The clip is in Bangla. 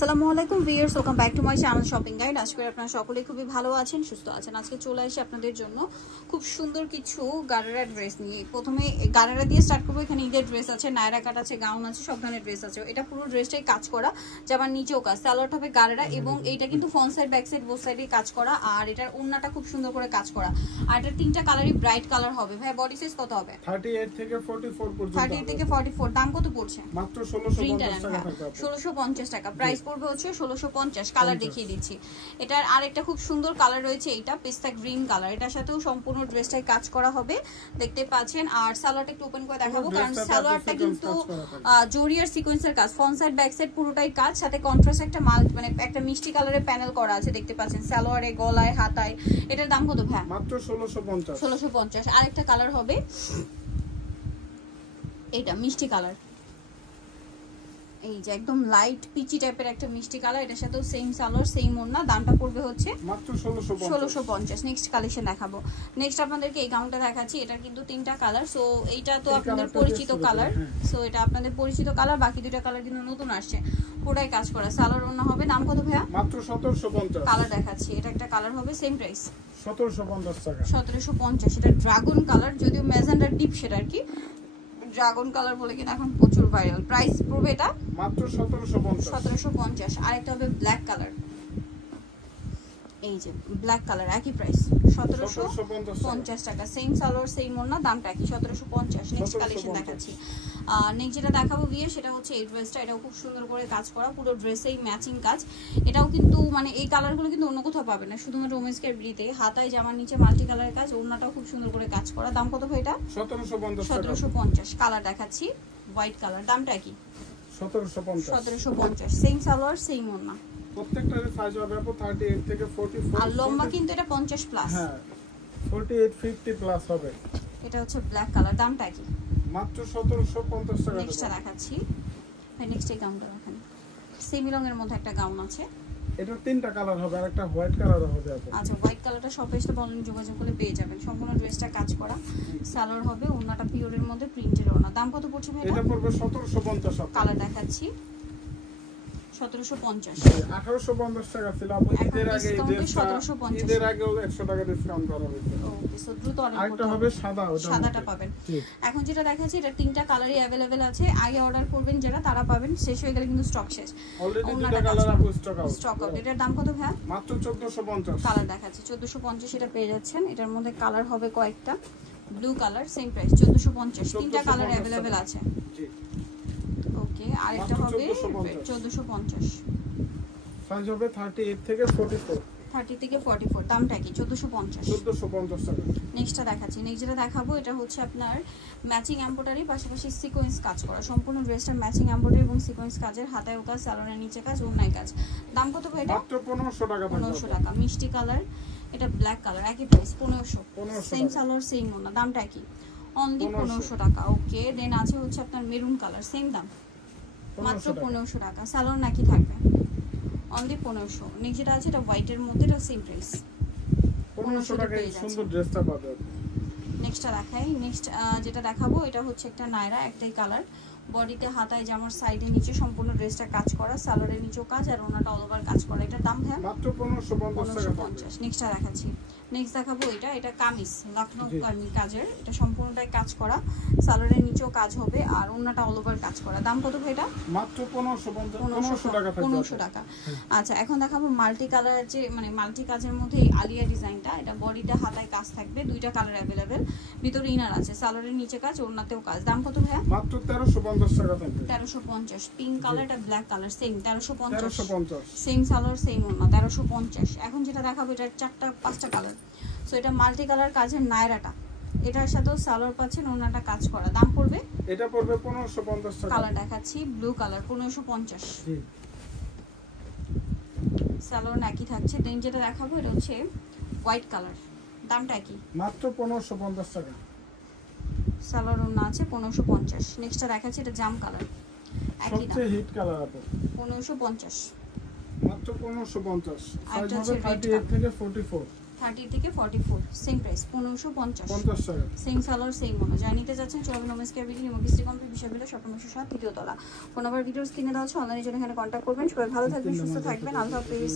আসসালামু আলাইকুম viewers, welcome back to my channel shopping guide. আশা করি আপনারা সকলেই খুবই ভালো আছেন, সুস্থ আছেন। আজকে চলে আসি আপনাদের জন্য খুব সুন্দর কিছু গারারা ড্রেস নিয়ে। প্রথমে গারারা দিয়ে স্টার্ট করবো। এখানে ঈদের ড্রেস আছে, নায়রা কাট আছে, গাউন আছে, সব ধরনের ড্রেস আছে। এটা পুরো ড্রেসটাই কাজ করা, জামার নিচেও কাজ, সালোয়ার হবে গারারা এবং এইটা কিন্তু front side back side both সাইডে কাজ করা। আর এটার ওড়নাটা খুব সুন্দর করে কাজ করা। আর এটার তিনটা কালারই ব্রাইট কালার হবে। ভাই বডি সাইজ কত হবে? 38 থেকে 44 পর্যন্ত। 38 থেকে 44। দাম কত পড়ছে? মাত্র 1650 টাকা। 1650 টাকা প্রাইস পড়বে হচ্ছে 1650। কালার দেখিয়ে দিচ্ছি। এটার আরেকটা খুব সুন্দর কালার রয়েছে, এটা পিস্তা গ্রিন কালার। এটার সাথেও সম্পূর্ণ ড্রেসটাই কাজ করা হবে, দেখতে পাচ্ছেন। আর সালোয়ারটা একটু ওপেন করে দেখাবো, কারণ সালোয়ারটা কিন্তু জরিয়ার সিকোয়েন্সের কাজ, ফ্রন্ট সাইড ব্যাক সাইড পুরোটাই কাজ, সাথে কন্ট্রাস্ট একটা মানে একটা মিষ্টি কালারের প্যানেল করা আছে, দেখতে পাচ্ছেন সালোয়ারে, গলায়, হাতায়। এটার দাম কত ভাই? মাত্র 1650। 1650। আরেকটা কালার হবে এটা মিষ্টি কালার, এই যে একদম লাইট পিচি টাইপের একটা মিষ্টি কালার। এটার সাথেও সেম সালোয়ার সেম ওড়না। দামটা পড়বে হচ্ছে মাত্র 1650। নেক্সট কালেকশন দেখাবো। নেক্সট আপনাদেরকে এই গাউনটা দেখাচ্ছি। এটা কিন্তু তিনটা কালার। সো এইটা তো আপনাদের পরিচিত কালার, সো এটা আপনাদের পরিচিত কালার। বাকি দুইটা কালার কিন্তু নতুন আসছে, পুরোটাই কাজ করা, সালোয়ার ওড়না হবে। দাম কত ভাইয়া? মাত্র 1750। কালার দেখাচ্ছি, এটা একটা কালার হবে, সেম প্রাইস 1750 টাকা। 1750। এটা ড্রাগন কালার, যদিও ম্যাজেন্ডা ডিপ শেড আর কি, ড্রাগন কালার বলে কিনা এখন প্রচুর ভাইরাল। প্রাইস পড়বে এটা মাত্র 1750। 1750। আরেকটা হবে ব্ল্যাক কালার, এই যে ব্ল্যাক কালার, একই প্রাইস 1750 টাকা। সেম সালোয়ার সেম ওড়না, দামটা একই 1750। নেক্সট কালেকশন দেখাচ্ছি। নেক্সট যেটা দেখাবো বিয়ে, সেটা হচ্ছে এই ড্রেসটা। এটাও খুব সুন্দর করে কাজ করা, পুরো ড্রেসেই ম্যাচিং কাজ। এটাও কিন্তু মানে এই কালারগুলো কিন্তু অন্য কোথাও পাবে না, শুধুমাত্র ওমেন্স কেয়ার বিডিতে। হাতায় জামার নিচে মাল্টি কালারের কাজ, ওড়নাটাও খুব সুন্দর করে কাজ করা। দাম কত ভাই এটা? 1750। কালার দেখাচ্ছি হোয়াইট কালার, দামটা কি? 1750। সেম সালোয়ার সেম ওড়না, প্রত্যেকটার সাইজ হবে 38 থেকে 44। আর লম্বা কিন্তু এটা 50 প্লাস। হ্যাঁ 48 50 প্লাস হবে। এটা হচ্ছে ব্ল্যাক কালার, দামটা কি? মাত্র 1750 টাকা। নেক্সটটা দেখাচ্ছি। নেক্সট এই গাউনটা দেখেন, সেমি রং এর মধ্যে একটা গাউন আছে। এটা তিনটা কালার হবে, আর একটা হোয়াইট কালার হবে। আচ্ছা, হোয়াইট কালারটা শপে এসে বলেন, যোগাযোগ করে পেয়ে যাবেন। সম্পূর্ণ ড্রেসটা কাজ করা, সালোয়ার হবে, ওড়নাটা পিওরের মধ্যে প্রিন্টের ওড়না। দাম কত পড়ছে ভাই? এটা পড়বে 1750। কালার দেখাচ্ছি 1750। 1850 টাকা ছিল আপু। ঈদের আগে ঈদের আগে 100 টাকা ডিসকাউন্ট করা হয়েছে। ওকে, সো দ্রুত অর্ডার করতে আরেকটা হবে সাদা, সাদাটা পাবেন। এখন যেটা দেখাচ্ছি, এটা তিনটা কালারই अवेलेबल আছে। আগে অর্ডার করবেন যারা, তারা পাবেন। শেষ হয়ে গেলে কিন্তু স্টক শেষ। অলরেডি দুটো কালার আপু স্টক আউট। এটার দাম কত ভাই? মাত্র 1450। কালার দেখাচ্ছি 1450, এটা পেয়ে যাচ্ছেন। এটার মধ্যে কালার হবে কয়েকটা, ব্লু কালার, সেম প্রাইস 1450। তিনটা কালার अवेलेबल আছে। জি ওকে, আরেকটা হবে 1450। সাইজ হবে 38 থেকে 44। 30 থেকে 44। দামটা কি? 1450। 1450 টাকা। নেক্সটটা দেখাচ্ছি। নেক্সট যেটা দেখাবো, এটা হচ্ছে আপনার ম্যাচিং এমব্রয়ডারি, পাশাপাশি সিকোয়েন্স কাজ করা। সম্পূর্ণ ড্রেসটা ম্যাচিং এমব্রয়ডারি এবং সিকোয়েন্স কাজের, হাতায়ও কাজ, সালোয়ারের নিচে কাজ, ওড়নায় কাজ। দাম কত ভাই এটা? মাত্র 1500 টাকা। 1500 টাকা। মিষ্টি কালার, এটা ব্ল্যাক কালার, একই প্রাইস 1500। সেম সালোয়ার সেম ওড়না, দামটা কি? অনলি 1500 টাকা। ওকে, দেন আছে হচ্ছে আপনার মেরুন কালার, সেম দাম, মাত্র 1500 টাকা। সালোয়ার নাকি থাকবে, অনলি 1500। নেক্সট যেটা আছে, এটা হোয়াইটের মধ্যে, এটা সেম প্রাইস 1500 টাকায় সুন্দর ড্রেসটা পাবে। নেক্সটটা দেখাই। নেক্সট যেটা দেখাবো, এটা হচ্ছে একটা নায়রা, একটাই কালার। বডিতে, হাতায়, জামার সাইডে, নিচে সম্পূর্ণ ড্রেসটা কাজ করা, সালোয়ারের নিচেও কাজ, আর ওনাটা অল ওভার কাজ করা। এটার দাম ভাই? মাত্র 1550। নেক্সটটা দেখাচ্ছি। নেক্সট দেখাবো এটা কামিজ, লখনৌ কাজের। এটা সম্পূর্ণটাই কাজ করা, সালোয়ারের নিচেও কাজ হবে, আর ওনাটা অল ওভার কাজ করা। দাম কত ভাই এটা? মাত্র 1500 টাকা। আচ্ছা, এখন দেখাবো মাল্টি কালার, যে মানে মাল্টি কাজের মধ্যে এই আলিয়া ডিজাইনটা। এটা বডিতে, হাতায় কাজ থাকবে, দুইটা কালার अवेलेबल, ভিতরে ইনার আছে, সালোয়ারের নিচে কাজ, ওড়নাতেও কাজ। দাম কত ভাই? মাত্র 1350 টাকা থাকবে। 1350। পিঙ্ক কালার, এটা black colour, same 1350। Same salwar same ওড়না, 1350। এখন যেটা দেখাবো, এটার 4-5টা কালার। সো এটা মাল্টি কালার কাজের নায়রাটা, এটার সাথেও সালোয়ার পাচ্ছেন, ওড়নাটা কাজ করা। দাম পড়বে? এটা পড়বে 1550 টাকা। কালার দেখাচ্ছি ব্লু কালার, 1550। জি, সালোয়ার নাকি থাকছে। দেন যেটা দেখাবো, এটা হচ্ছে হোয়াইট কালার, দামটা কি? মাত্র 1550 টাকা। সালোয়ার ওড়না আছে 1550। নেক্সটটা দেখাচ্ছি, এটা জাম কালার, একই দাম, সবচেয়ে হিট কালার আছে, 1550। মাত্র 1550। সাইজ আরেকটা হবে হচ্ছে রেড 38 থেকে 44। 30 থেকে 44 সেম প্রাইস 1550 টাকা সেম সালোয়ার সেম মনে যা নিতে যাচ্ছেন চলবে নোমেস কেবিডি নিমোগিস্ট্রি কমপ্লিট বিশাবিলা স্বপ্নমশো 7 তৃতীয় তলা। ফোন নাম্বার ভিডিওস কিনে দেওয়া আছে অনলাইনে জন্য এখানে কন্ট্যাক্ট করবেন। সবাই ভালো থাকবেন সুস্থ থাকবেন আল্লাহ হাফেজ।